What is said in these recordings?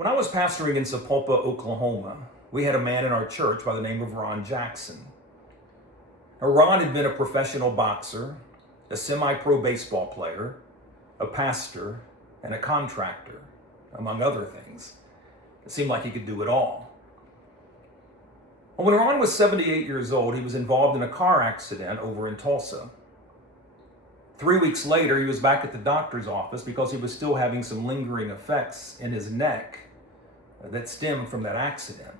When I was pastoring in Sapulpa, Oklahoma, we had a man in our church by the name of Ron Jackson. Now, Ron had been a professional boxer, a semi-pro baseball player, a pastor, and a contractor, among other things. It seemed like he could do it all. Well, when Ron was 78 years old, he was involved in a car accident over in Tulsa. 3 weeks later, he was back at the doctor's office because he was still having some lingering effects in his neck that stemmed from that accident.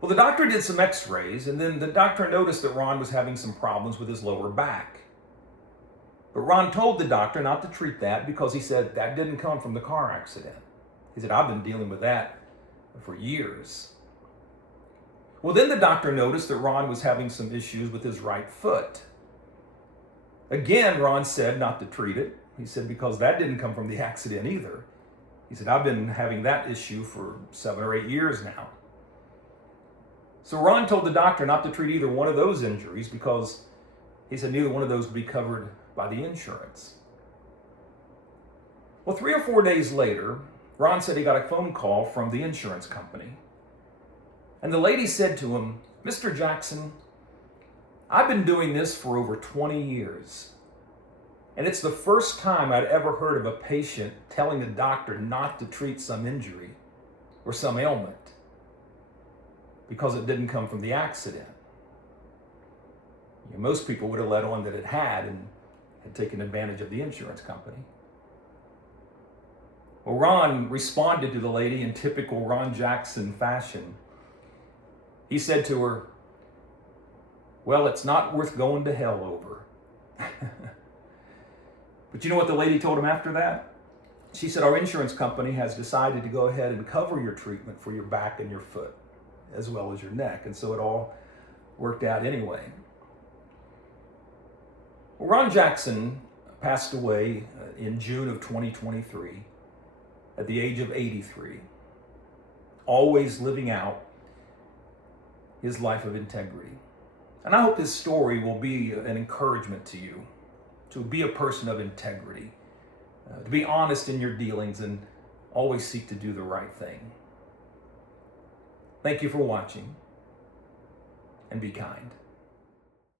Well, the doctor did some x-rays, and then the doctor noticed that Ron was having some problems with his lower back. But Ron told the doctor not to treat that because he said that didn't come from the car accident. He said, I've been dealing with that for years. Well, then the doctor noticed that Ron was having some issues with his right foot. Again, Ron said not to treat it. He said, because that didn't come from the accident either. He said, I've been having that issue for 7 or 8 years now. So Ron told the doctor not to treat either one of those injuries because he said neither one of those would be covered by the insurance. Well, 3 or 4 days later, Ron said he got a phone call from the insurance company. And the lady said to him, Mr. Jackson, I've been doing this for over 20 years. And it's the first time I'd ever heard of a patient telling a doctor not to treat some injury or some ailment because it didn't come from the accident. Most people would have let on that it had and had taken advantage of the insurance company. Well, Ron responded to the lady in typical Ron Jackson fashion. He said to her, well, it's not worth going to hell over. But you know what the lady told him after that? She said, our insurance company has decided to go ahead and cover your treatment for your back and your foot, as well as your neck. And so it all worked out anyway. Well, Ron Jackson passed away in June of 2023 at the age of 83, always living out his life of integrity. And I hope his story will be an encouragement to you to be a person of integrity, to be honest in your dealings and always seek to do the right thing. Thank you for watching, and be kind.